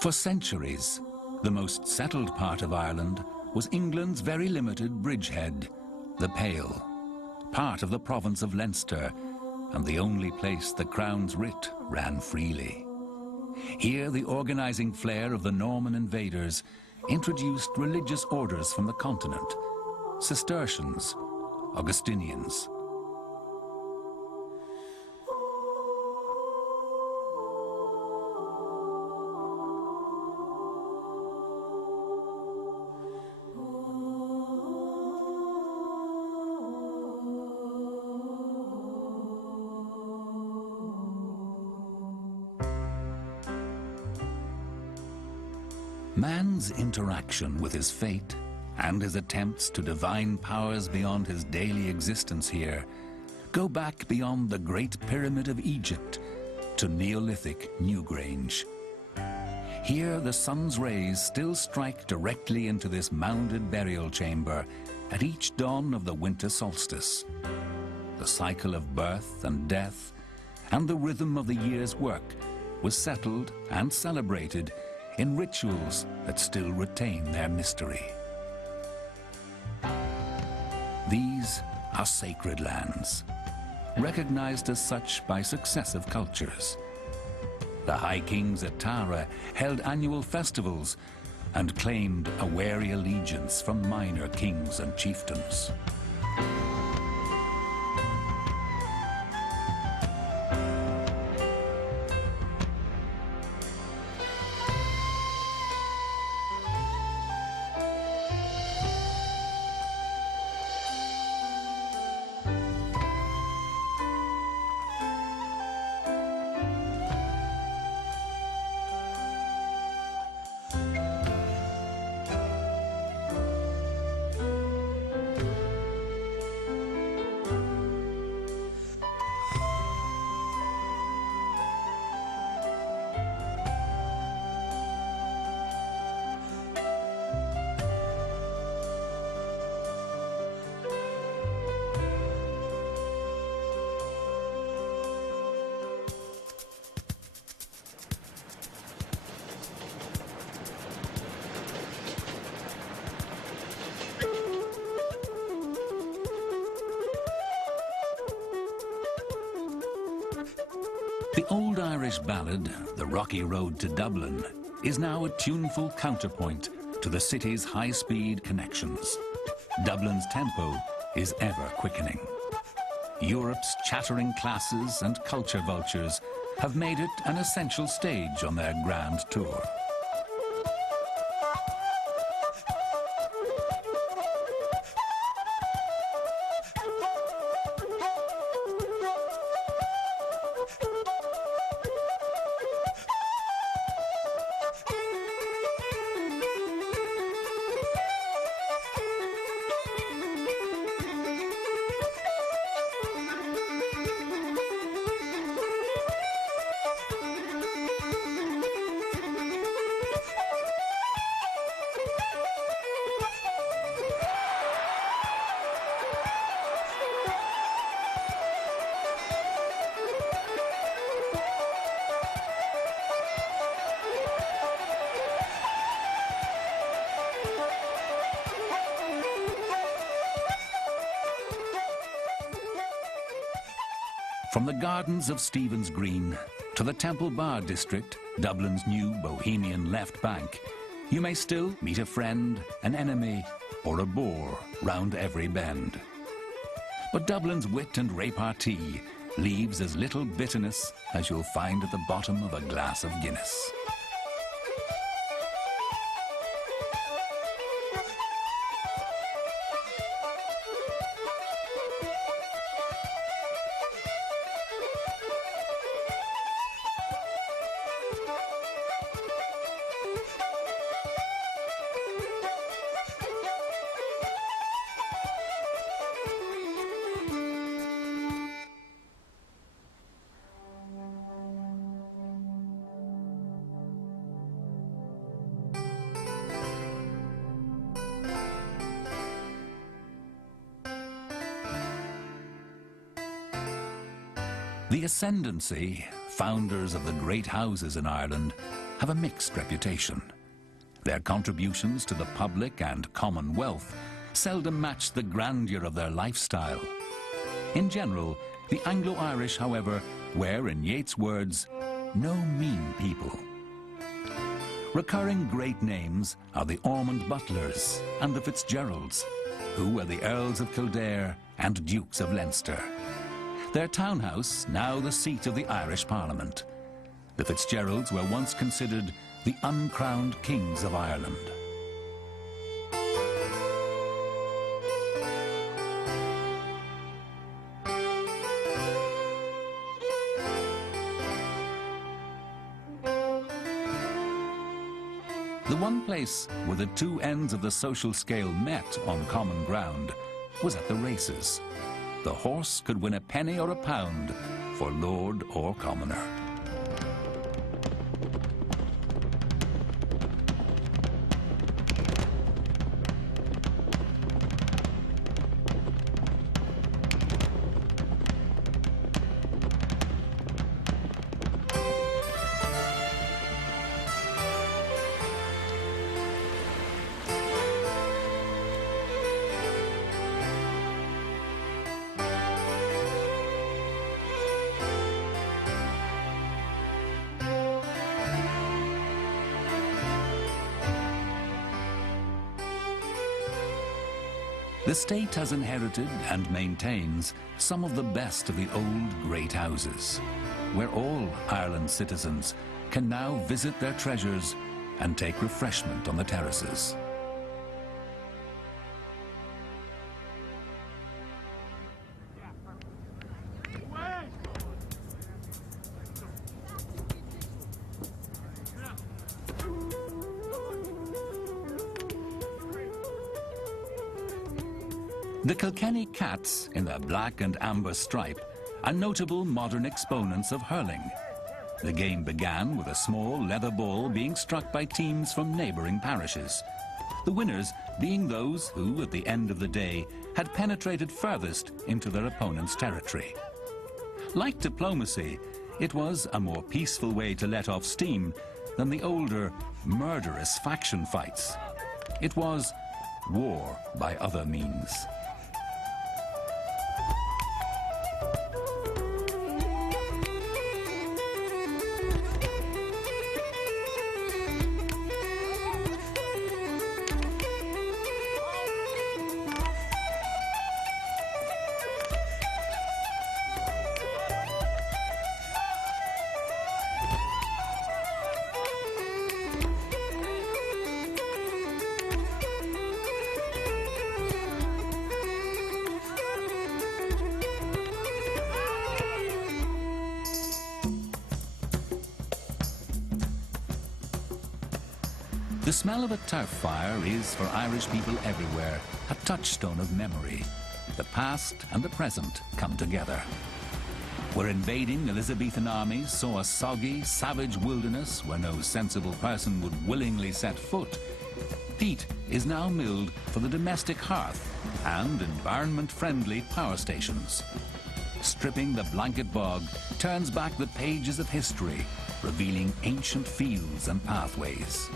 For centuries, the most settled part of Ireland was England's very limited bridgehead, the Pale, part of the province of Leinster, and the only place the Crown's writ ran freely. Here, the organizing flair of the Norman invaders introduced religious orders from the continent: Cistercians, Augustinians. Man's interaction with his fate and his attempts to divine powers beyond his daily existence here go back beyond the Great Pyramid of Egypt to Neolithic Newgrange. Here, the sun's rays still strike directly into this mounded burial chamber at each dawn of the winter solstice. The cycle of birth and death and the rhythm of the year's work was settled and celebrated in rituals that still retain their mystery. These are sacred lands, recognized as such by successive cultures. The High Kings at Tara held annual festivals and claimed a wary allegiance from minor kings and chieftains. The old Irish ballad, The Rocky Road to Dublin, is now a tuneful counterpoint to the city's high-speed connections. Dublin's tempo is ever quickening. Europe's chattering classes and culture vultures have made it an essential stage on their grand tour. From the gardens of Stephen's Green to the Temple Bar district, Dublin's new bohemian left bank, you may still meet a friend, an enemy, or a bore round every bend. But Dublin's wit and repartee leaves as little bitterness as you'll find at the bottom of a glass of Guinness. The Ascendancy, founders of the great houses in Ireland, have a mixed reputation. Their contributions to the public and common wealth seldom match the grandeur of their lifestyle. In general, the Anglo-Irish, however, were, in Yeats' words, no mean people. Recurring great names are the Ormond Butlers and the Fitzgeralds, who were the Earls of Kildare and Dukes of Leinster. Their townhouse, now the seat of the Irish Parliament. The Fitzgeralds were once considered the uncrowned kings of Ireland. The one place where the two ends of the social scale met on common ground was at the races. The horse could win a penny or a pound for lord or commoner. The state has inherited and maintains some of the best of the old great houses, where all Ireland's citizens can now visit their treasures and take refreshment on the terraces. The Kilkenny Cats, in their black and amber stripe, are notable modern exponents of hurling. The game began with a small leather ball being struck by teams from neighbouring parishes, the winners being those who, at the end of the day, had penetrated furthest into their opponent's territory. Like diplomacy, it was a more peaceful way to let off steam than the older, murderous faction fights. It was war by other means. The smell of a turf fire is, for Irish people everywhere, a touchstone of memory. The past and the present come together. Where invading Elizabethan armies saw a soggy, savage wilderness where no sensible person would willingly set foot, peat is now milled for the domestic hearth and environment-friendly power stations. Stripping the blanket bog turns back the pages of history, revealing ancient fields and pathways.